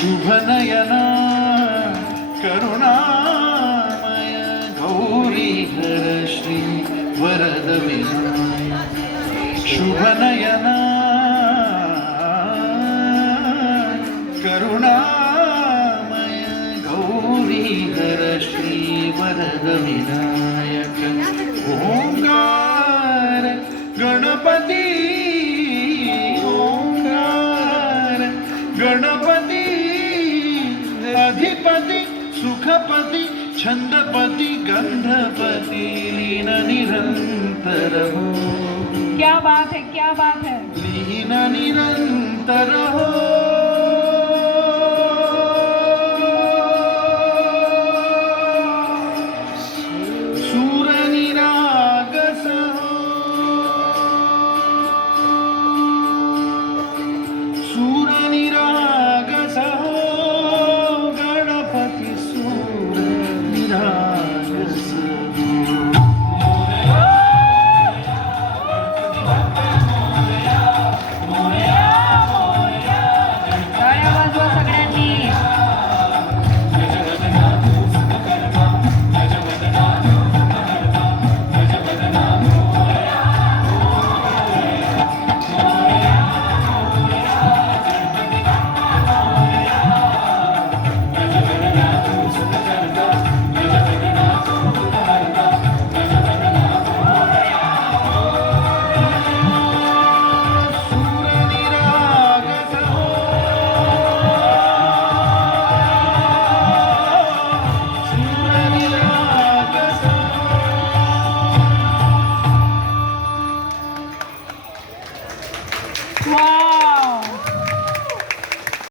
शुभनयना करुणामय गौरीधर श्री वरद विनायक शुभनयना करुणामय गौरीधर श्री वरद विनायक ओंकार गणपती ओंकार गणपती अधिपती सुखपती छंदपती गंधपती लीन निरंतर हो क्या बात है, क्या बात है। लीन निरंतर हो